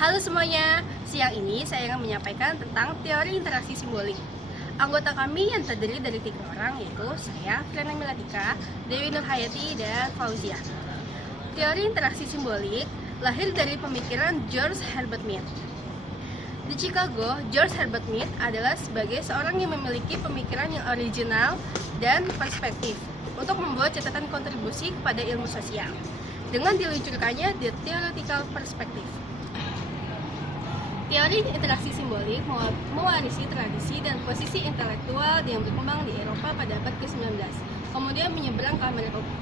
Halo semuanya, siang ini saya akan menyampaikan tentang teori interaksi simbolik. Anggota kami yang terdiri dari 3 orang yaitu saya, Fiana Milatika, Dewi Nurhayati, dan Fauzia. Teori interaksi simbolik lahir dari pemikiran George Herbert Mead. Di Chicago, George Herbert Mead adalah sebagai seorang yang memiliki pemikiran yang original dan perspektif untuk membuat catatan kontribusi kepada ilmu sosial dengan diluncurkannya The Theoretical Perspective. Teori interaksi simbolik mewarisi tradisi dan posisi intelektual yang berkembang di Eropa pada abad ke-19, kemudian menyeberang ke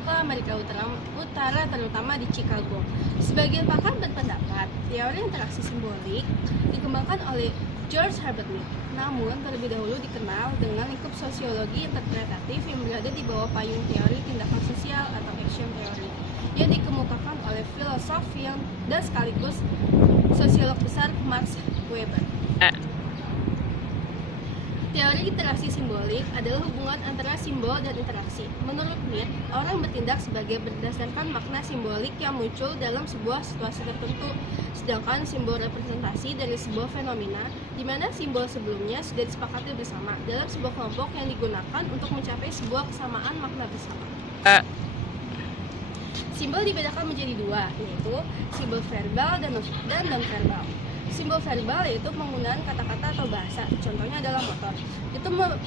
Amerika Utara, terutama di Chicago. Sebagian pakar berpendapat teori interaksi simbolik dikembangkan oleh George Herbert Mead, namun terlebih dahulu dikenal dengan lingkup sosiologi interpretatif yang berada di bawah payung teori tindakan sosial atau action theory yang dikemukakan oleh filosof dan sekaligus sosiolog besar Max Weber. Teori interaksi simbolik adalah hubungan antara simbol dan interaksi. Menurut Mead, orang bertindak sebagai berdasarkan makna simbolik yang muncul dalam sebuah situasi tertentu, sedangkan simbol representasi dari sebuah fenomena di mana simbol sebelumnya sudah disepakati bersama dalam sebuah kelompok yang digunakan untuk mencapai sebuah kesamaan makna bersama. Simbol dibedakan menjadi 2, yaitu simbol verbal dan non-verbal. Simbol verbal yaitu penggunaan kata-kata atau bahasa, contohnya adalah motor.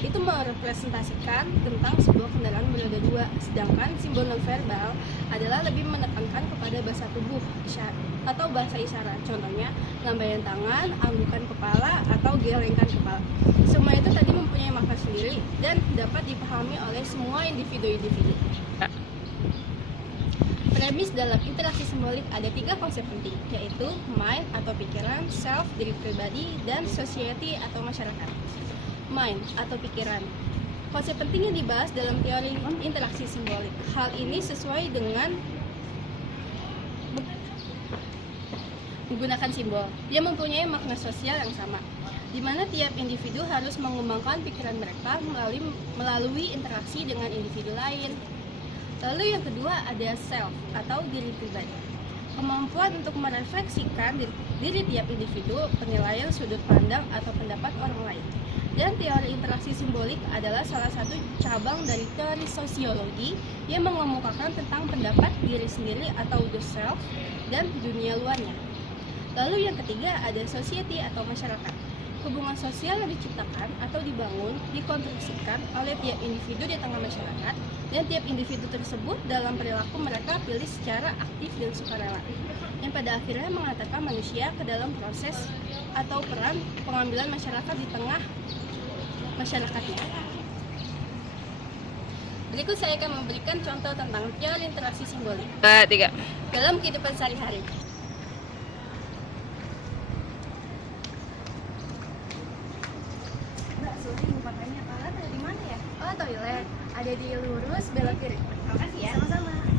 Itu merepresentasikan tentang sebuah kendaraan beroda 2, sedangkan simbol non-verbal adalah lebih menekankan kepada bahasa tubuh atau bahasa isyarat, contohnya lambaian tangan, anggukan kepala, atau gelengkan kepala. Semua itu tadi mempunyai makna sendiri dan dapat dipahami oleh semua individu-individu. Premis dalam interaksi simbolik ada 3 konsep penting, yaitu mind atau pikiran, self diri pribadi, dan society atau masyarakat. Mind atau pikiran. Konsep penting yang dibahas dalam teori interaksi simbolik. Hal ini sesuai dengan menggunakan simbol yang mempunyai makna sosial yang sama, di mana tiap individu harus mengembangkan pikiran mereka melalui interaksi dengan individu lain. Lalu yang kedua ada self atau diri pribadi. Kemampuan untuk merefleksikan diri tiap individu, penilaian sudut pandang atau pendapat orang lain. Dan teori interaksi simbolik adalah salah satu cabang dari teori sosiologi yang mengemukakan tentang pendapat diri sendiri atau the self dan dunia luarnya. Lalu yang ketiga ada society atau masyarakat. Hubungan sosial yang diciptakan atau dibangun dikonstruksikan oleh tiap individu di tengah masyarakat, dan tiap individu tersebut dalam perilaku mereka pilih secara aktif dan sukarela, yang pada akhirnya mengantarkan manusia ke dalam proses atau peran pengambilan masyarakat di tengah masyarakatnya. Berikut saya akan memberikan contoh tentang teori interaksi simbolik dalam kehidupan sehari-hari. Toilet ada di lurus belok kiri. Terima kasih ya. Sama-sama.